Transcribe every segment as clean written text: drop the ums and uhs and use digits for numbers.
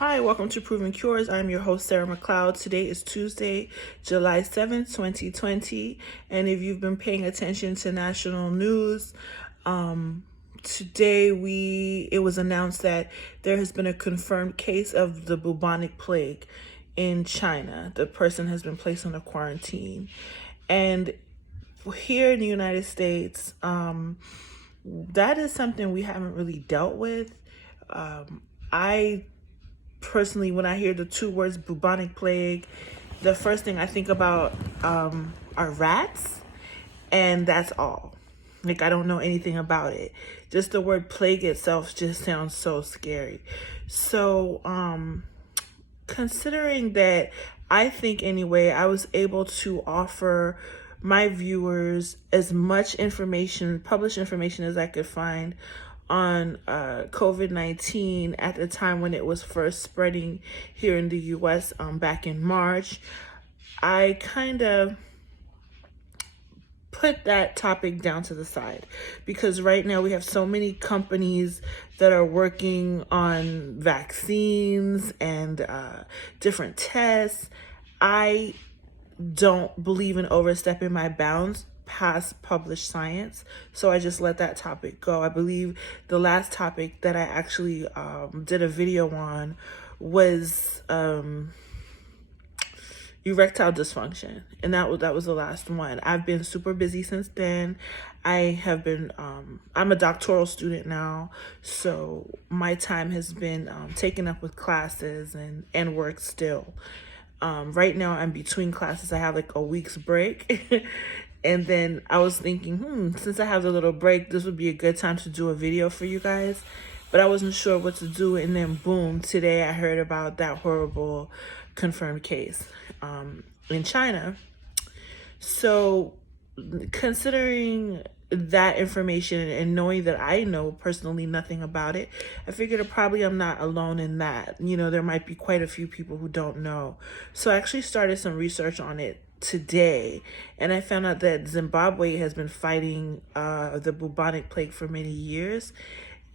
Hi, welcome to Proven Cures. I'm your host, Sarah McLeod. Today is Tuesday, July 7th, 2020. And if you've been paying attention to national news, today it was announced that there has been a confirmed case of the bubonic plague in China. The person has been placed on a quarantine. And here in the United States, that is something we haven't really dealt with. I personally, when I hear the two words bubonic plague, the first thing I think about are rats, and that's all. Like, I don't know anything about it. Just the word plague itself just sounds so scary. So, considering that, I think anyway, I was able to offer my viewers as much information, published information as I could find on COVID-19 at the time when it was first spreading here in the US back in March. I kind of put that topic down to the side because right now we have so many companies that are working on vaccines and different tests. I don't believe in overstepping my bounds past published science, so I just let that topic go. I believe the last topic that I actually did a video on was erectile dysfunction, and that was the last one. I've been super busy since then. I have been I'm a doctoral student now, so my time has been taken up with classes and work still. Right now I'm between classes. I have like a week's break. And then I was thinking, since I have a little break, this would be a good time to do a video for you guys. But I wasn't sure what to do. And then boom, today I heard about that horrible confirmed case in China. So considering that information and knowing that I know personally nothing about it, I figured probably I'm not alone in that. You know, there might be quite a few people who don't know. So I actually started some research on it today, and I found out that Zimbabwe has been fighting the bubonic plague for many years,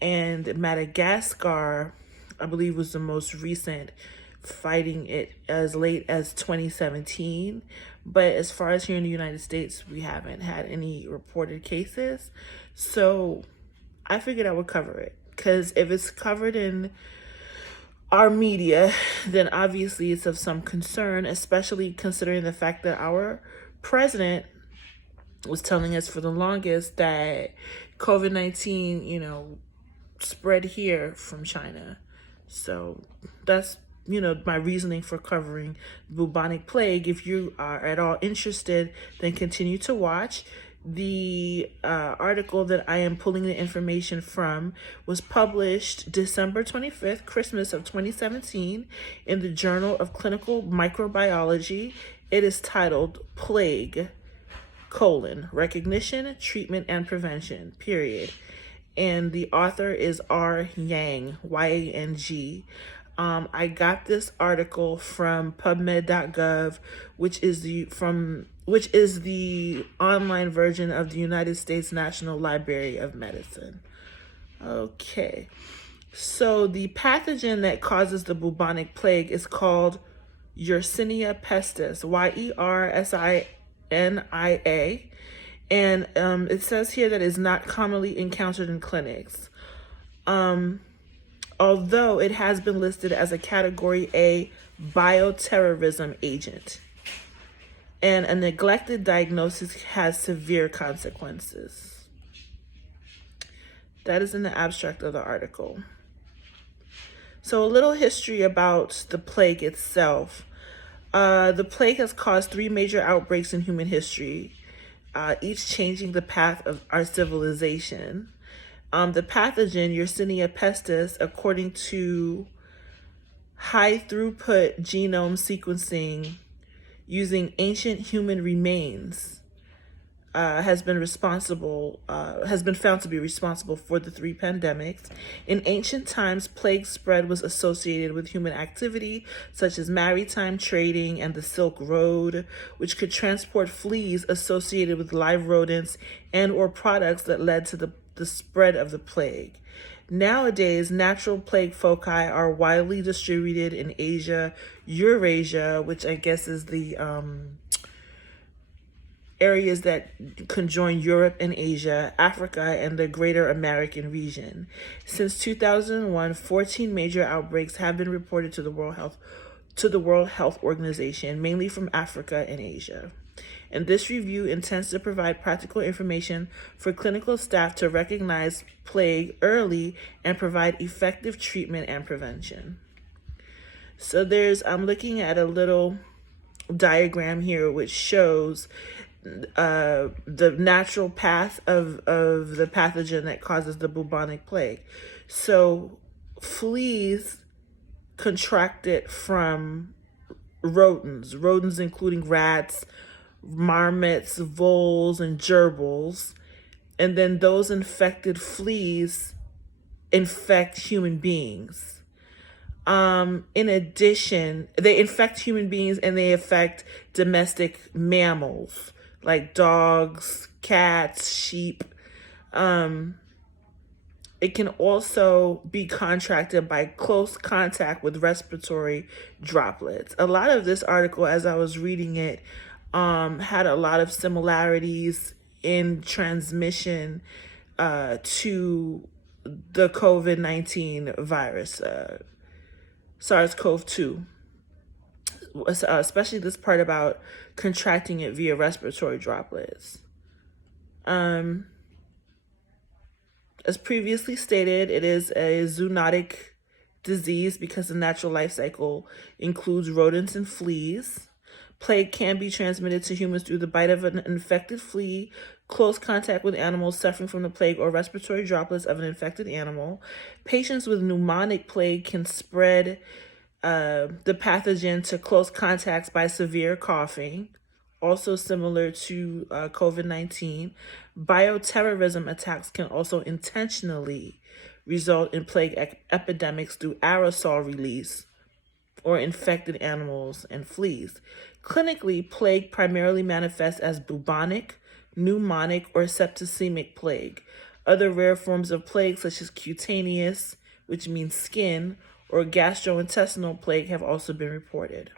and Madagascar, I believe, was the most recent, fighting it as late as 2017. But as far as here in the United States, we haven't had any reported cases. So I figured I would cover it, because if it's covered in our media, then obviously it's of some concern, especially considering the fact that our president was telling us for the longest that COVID-19, spread here from China. So that's, my reasoning for covering bubonic plague. If you are at all interested, then continue to watch. The article that I am pulling the information from was published December 25th, Christmas of 2017, in the Journal of Clinical Microbiology. It is titled Plague, Recognition, Treatment, and Prevention, period. And the author is R. Yang, Y-A-N-G. I got this article from PubMed.gov, which is the online version of the United States National Library of Medicine. Okay, so the pathogen that causes the bubonic plague is called Yersinia pestis, Y-E-R-S-I-N-I-A, and it says here that it's not commonly encountered in clinics. Although it has been listed as a Category A bioterrorism agent. And a neglected diagnosis has severe consequences. That is in the abstract of the article. So a little history about the plague itself. The plague has caused 3 major outbreaks in human history, each changing the path of our civilization. The pathogen, Yersinia pestis, according to high-throughput genome sequencing using ancient human remains, has been found to be responsible for the 3 pandemics. In ancient times, plague spread was associated with human activity, such as maritime trading and the Silk Road, which could transport fleas associated with live rodents and or products that led to the spread of the plague. Nowadays, natural plague foci are widely distributed in Asia, Eurasia, which I guess is the areas that conjoin Europe and Asia, Africa, and the greater American region. Since 2001, 14 major outbreaks have been reported to the World Health Organization, mainly from Africa and Asia. And this review intends to provide practical information for clinical staff to recognize plague early and provide effective treatment and prevention. So I'm looking at a little diagram here which shows the natural path of the pathogen that causes the bubonic plague. So fleas contracted from rodents including rats, marmots, voles, and gerbils, and then those infected fleas infect human beings. In addition, they infect human beings and they affect domestic mammals like dogs, cats, sheep. It can also be contracted by close contact with respiratory droplets. A lot of this article, as I was reading it, had a lot of similarities in transmission to the COVID-19 virus, SARS-CoV-2, especially this part about contracting it via respiratory droplets. As previously stated, it is a zoonotic disease because the natural life cycle includes rodents and fleas. Plague can be transmitted to humans through the bite of an infected flea, close contact with animals suffering from the plague, or respiratory droplets of an infected animal. Patients with pneumonic plague can spread the pathogen to close contacts by severe coughing, also similar to COVID-19. Bioterrorism attacks can also intentionally result in plague epidemics through aerosol release or infected animals and fleas. Clinically, plague primarily manifests as bubonic, pneumonic, or septicemic plague. Other rare forms of plague, such as cutaneous, which means skin, or gastrointestinal plague have also been reported.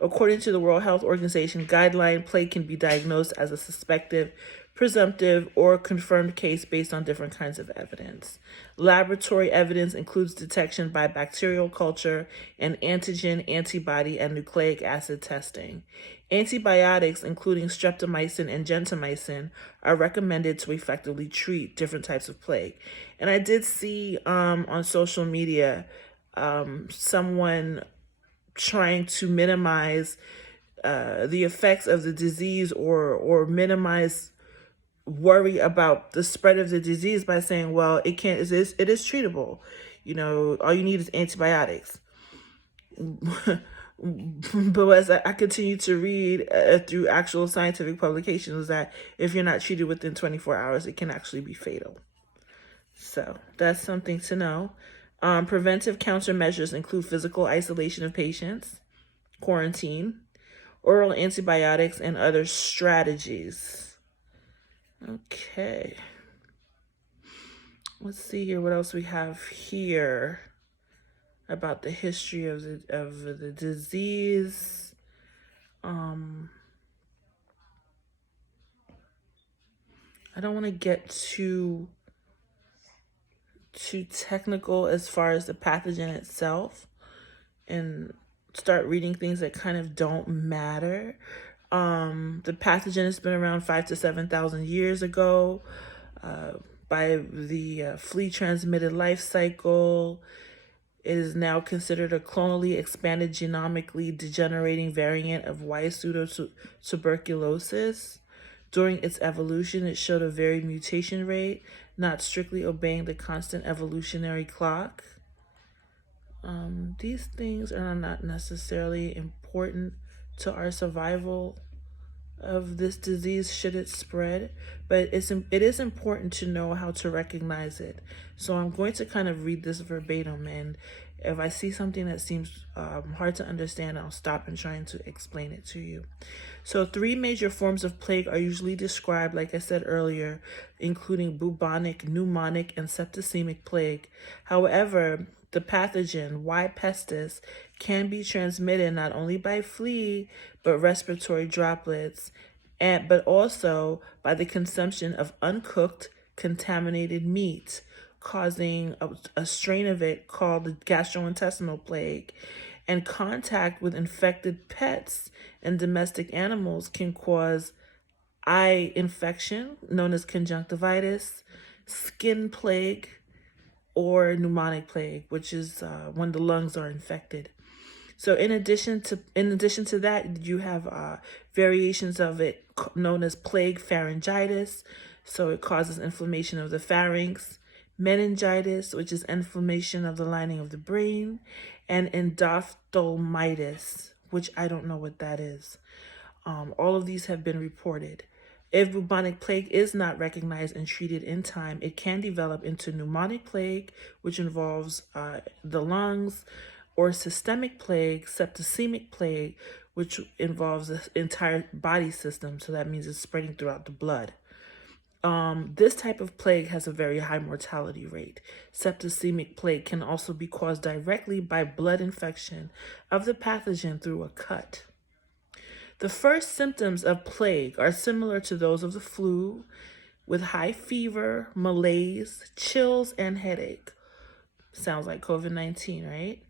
According to the World Health Organization guideline, plague can be diagnosed as a suspected, presumptive, or confirmed case based on different kinds of evidence. Laboratory evidence includes detection by bacterial culture and antigen, antibody, and nucleic acid testing. Antibiotics, including streptomycin and gentamicin, are recommended to effectively treat different types of plague. And I did see on social media someone trying to minimize the effects of the disease or minimize worry about the spread of the disease by saying, well, it is treatable. You know, all you need is antibiotics. But as I continue to read through actual scientific publications, that if you're not treated within 24 hours, it can actually be fatal. So that's something to know. Preventive countermeasures include physical isolation of patients, quarantine, oral antibiotics, and other strategies. Okay. Let's see here what else we have here about the history of the disease. I don't want to get too technical as far as the pathogen itself and start reading things that kind of don't matter. The pathogen has been around 5,000 to 7,000 years ago by the flea transmitted life cycle. It is now considered a clonally expanded, genomically degenerating variant of Y pseudotuberculosis. During its evolution, it showed a varied mutation rate, not strictly obeying the constant evolutionary clock. These things are not necessarily important to our survival of this disease should it spread, but it is important to know how to recognize it. So I'm going to kind of read this verbatim, and if I see something that seems hard to understand, I'll stop and try to explain it to you. So 3 major forms of plague are usually described, like I said earlier, including bubonic, pneumonic, and septicemic plague. However, the pathogen Y. pestis can be transmitted not only by flea, but respiratory droplets, but also by the consumption of uncooked, contaminated meat, causing a strain of it called the gastrointestinal plague. And contact with infected pets and domestic animals can cause eye infection, known as conjunctivitis, skin plague, or pneumonic plague, which is when the lungs are infected. So in addition to that, you have variations of it known as plague pharyngitis. So it causes inflammation of the pharynx, meningitis, which is inflammation of the lining of the brain, and endophthalmitis, which I don't know what that is. All of these have been reported. If bubonic plague is not recognized and treated in time, it can develop into pneumonic plague, which involves the lungs, or systemic plague, septicemic plague, which involves the entire body system. So that means it's spreading throughout the blood. This type of plague has a very high mortality rate. Septicemic plague can also be caused directly by blood infection of the pathogen through a cut. The first symptoms of plague are similar to those of the flu, with high fever, malaise, chills, and headache. Sounds like COVID-19, right?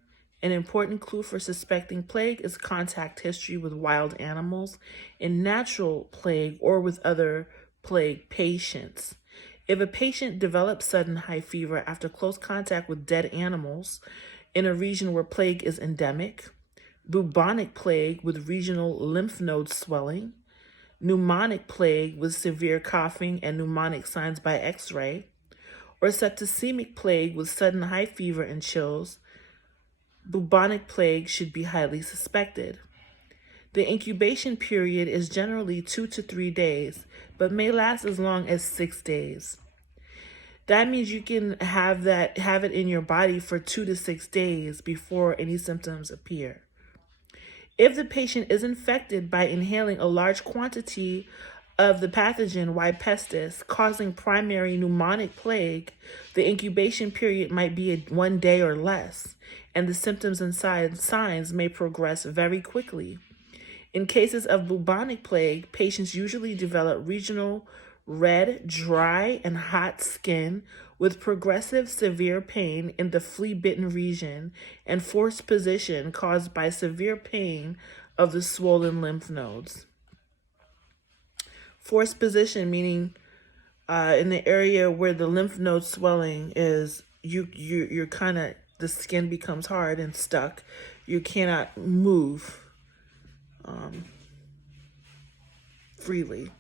An important clue for suspecting plague is contact history with wild animals in natural plague or with other plague patients. If a patient develops sudden high fever after close contact with dead animals in a region where plague is endemic, bubonic plague with regional lymph node swelling, pneumonic plague with severe coughing and pneumonic signs by X-ray, or septicemic plague with sudden high fever and chills, bubonic plague should be highly suspected. The incubation period is generally 2 to 3 days, but may last as long as 6 days. That means you can have it in your body for 2 to 6 days before any symptoms appear. If the patient is infected by inhaling a large quantity of the pathogen Y. pestis causing primary pneumonic plague, the incubation period might be 1 day or less, and the symptoms and signs may progress very quickly. In cases of bubonic plague, patients usually develop regional red, dry, and hot skin with progressive severe pain in the flea-bitten region and forced position caused by severe pain of the swollen lymph nodes. Forced position meaning in the area where the lymph node swelling is, you're kind of, the skin becomes hard and stuck. You cannot move freely.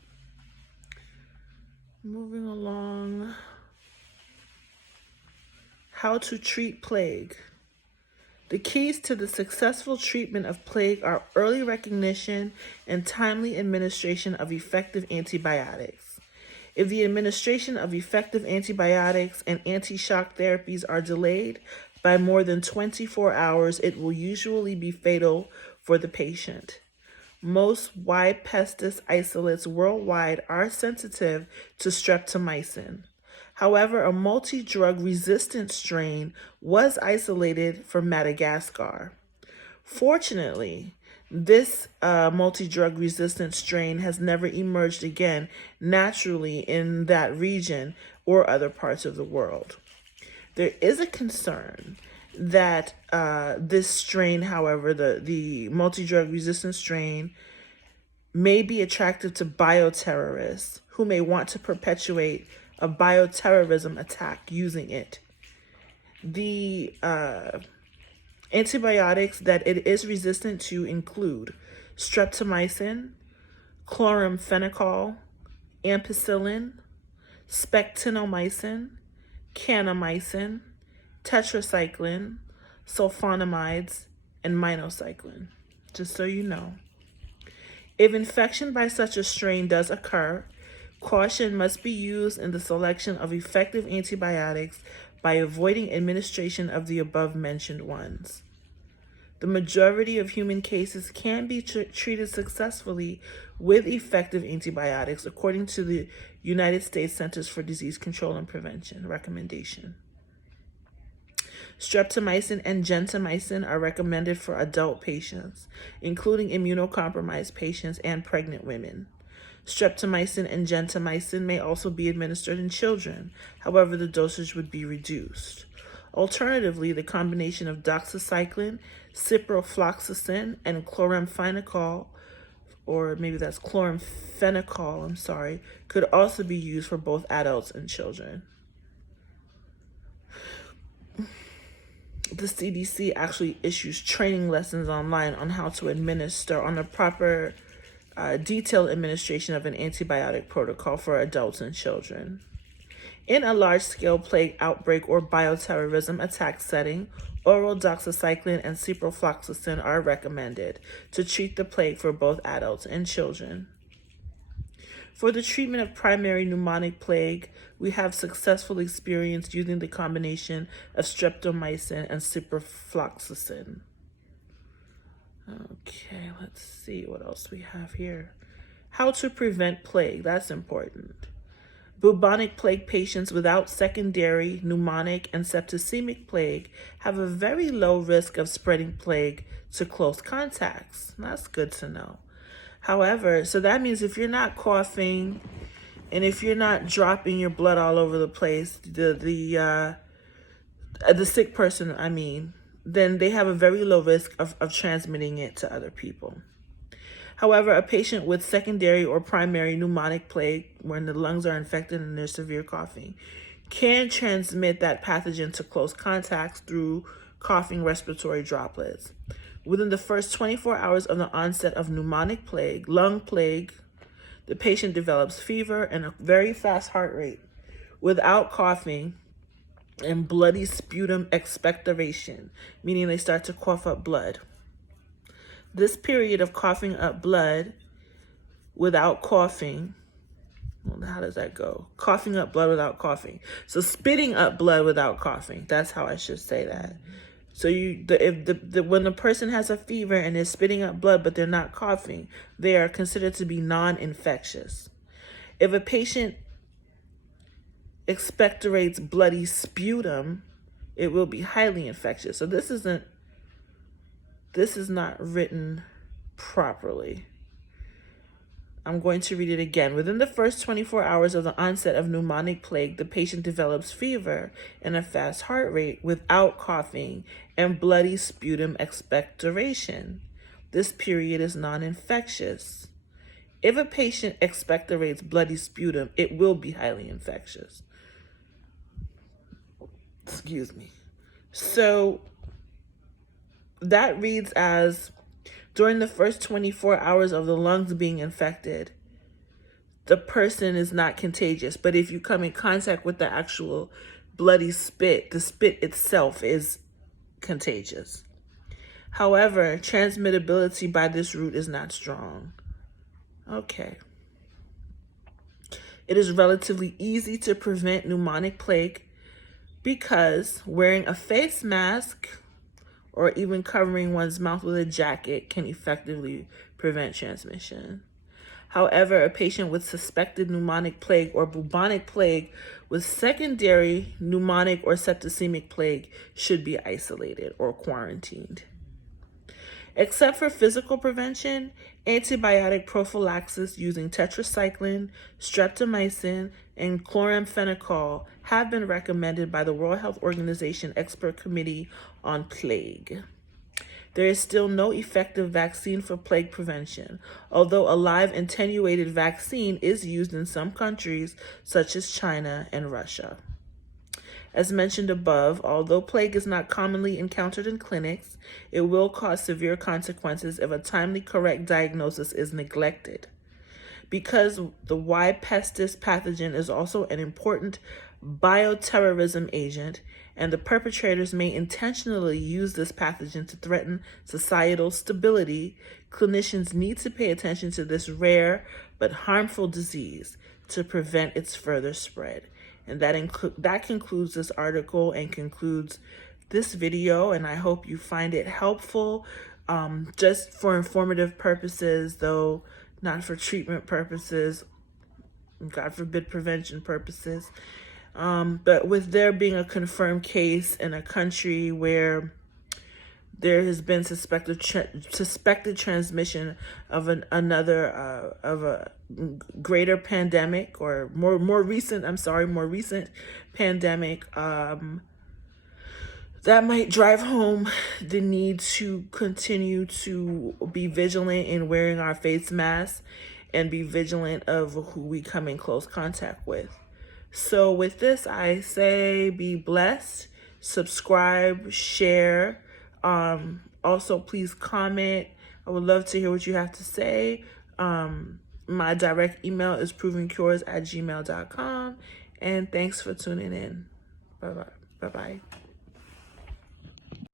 Moving along. How to treat plague. The keys to the successful treatment of plague are early recognition and timely administration of effective antibiotics. If the administration of effective antibiotics and anti-shock therapies are delayed by more than 24 hours, it will usually be fatal for the patient. Most Y. pestis isolates worldwide are sensitive to streptomycin. However, a multi-drug resistant strain was isolated from Madagascar. Fortunately, this multi-drug resistant strain has never emerged again naturally in that region or other parts of the world. There is a concern that this strain, however, the multi-drug resistant strain, may be attractive to bioterrorists who may want to perpetuate a bioterrorism attack using it. The antibiotics that it is resistant to include streptomycin, chloramphenicol, ampicillin, spectinomycin, kanamycin, tetracycline, sulfonamides, and minocycline, just so you know. If infection by such a strain does occur, caution must be used in the selection of effective antibiotics by avoiding administration of the above-mentioned ones. The majority of human cases can be treated successfully with effective antibiotics, according to the United States Centers for Disease Control and Prevention recommendation. Streptomycin and gentamicin are recommended for adult patients, including immunocompromised patients and pregnant women. Streptomycin and gentamicin may also be administered in children. However, the dosage would be reduced. Alternatively, the combination of doxycycline, ciprofloxacin, and chloramphenicol, or maybe that's chloramphenicol, could also be used for both adults and children. The CDC actually issues training lessons online on how to administer on the proper detailed administration of an antibiotic protocol for adults and children. In a large-scale plague outbreak or bioterrorism attack setting, oral doxycycline and ciprofloxacin are recommended to treat the plague for both adults and children. For the treatment of primary pneumonic plague, we have successful experience using the combination of streptomycin and ciprofloxacin. Okay, let's see what else we have here. How to prevent plague, that's important. Bubonic plague patients without secondary pneumonic and septicemic plague have a very low risk of spreading plague to close contacts. That's good to know. However, so that means if you're not coughing and if you're not dropping your blood all over the place, the sick person, then they have a very low risk of transmitting it to other people. However, a patient with secondary or primary pneumonic plague, when the lungs are infected and there's severe coughing, can transmit that pathogen to close contacts through coughing respiratory droplets. Within the first 24 hours of the onset of pneumonic plague, lung plague, the patient develops fever and a very fast heart rate without coughing and bloody sputum expectoration, meaning they start to cough up blood. This period of coughing up blood without coughing, well, how does that go? Coughing up blood without coughing. So spitting up blood without coughing. That's how I should say that. So when the person has a fever and is spitting up blood but they're not coughing, they are considered to be non-infectious. If a patient expectorates bloody sputum, it will be highly infectious. So this is not written properly. I'm going to read it again. Within the first 24 hours of the onset of pneumonic plague, the patient develops fever and a fast heart rate without coughing and bloody sputum expectoration. This period is non-infectious. If a patient expectorates bloody sputum, it will be highly infectious. Excuse me. So that reads as, during the first 24 hours of the lungs being infected, the person is not contagious. But if you come in contact with the actual bloody spit, the spit itself is contagious. However, transmittability by this route is not strong. Okay. It is relatively easy to prevent pneumonic plague because wearing a face mask or even covering one's mouth with a jacket can effectively prevent transmission. However, a patient with suspected pneumonic plague or bubonic plague with secondary pneumonic or septicemic plague should be isolated or quarantined. Except for physical prevention, antibiotic prophylaxis using tetracycline, streptomycin, and chloramphenicol have been recommended by the World Health Organization Expert Committee on Plague. There is still no effective vaccine for plague prevention, although a live attenuated vaccine is used in some countries such as China and Russia. As mentioned above, although plague is not commonly encountered in clinics, it will cause severe consequences if a timely correct diagnosis is neglected. Because the Y. pestis pathogen is also an important bioterrorism agent, and the perpetrators may intentionally use this pathogen to threaten societal stability, clinicians need to pay attention to this rare but harmful disease to prevent its further spread. And that concludes this article and concludes this video, and I hope you find it helpful, just for informative purposes, though not for treatment purposes, God forbid prevention purposes. But with there being a confirmed case in a country where there has been suspected transmission of of a greater pandemic, or more recent pandemic, that might drive home the need to continue to be vigilant in wearing our face masks and be vigilant of who we come in close contact with. So with this, I say be blessed, subscribe, share. Also, please comment. I would love to hear what you have to say. My direct email is provencures@gmail.com. And thanks for tuning in. Bye-bye. Bye-bye.